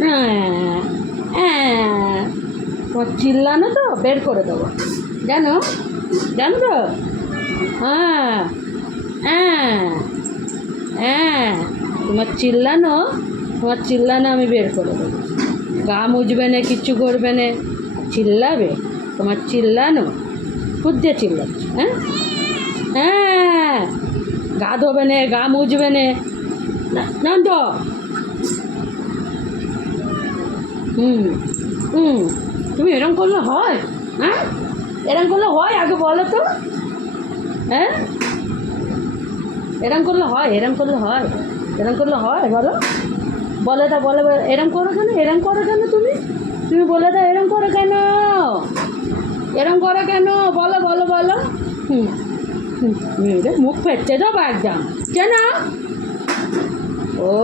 হ্যাঁ, হ্যাঁ, তোমার চিল্লানো তো বের করে দেবো, জানো, জানো তো। হ্যাঁ, হ্যাঁ, হ্যাঁ, তোমার চিল্লানো আমি বের করে দেবো। গা মুজবে না, কিচ্ছু করবে না, চিল্লাবে। তোমার চিল্লানো খুঁজে চিল্লাচ্ছ, হ্যাঁ, হ্যাঁ, গা ধোবে না, গা মুজবে না, না তো। হুম, হুম, তুমি এরম করলে হয়? হ্যাঁ, এরম করলে হয় আগে বলো তো। হ্যাঁ, এরম করলে হয়, এরম করলে হয়, এরম করলে হয় বলো। বলে দাও, বলে এরম করো কেন, এরম করো কেন তুমি? তুমি বলে দাও এরম করো কেন, এরম করো কেন, বলো বলো বলো। হুম, হুম, হুম, মুখ ফেটতে দেবো একদম, কেন? ও